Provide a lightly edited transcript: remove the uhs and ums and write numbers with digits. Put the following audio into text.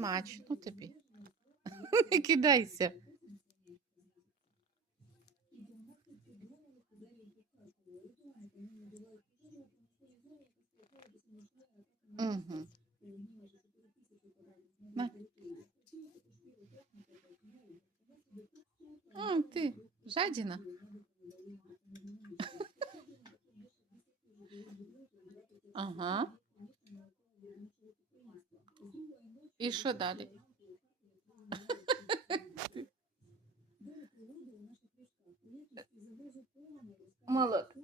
смачно тобі. Не кидайся. Угу. А, ти жадіна. Ага. І що далі? Молодець.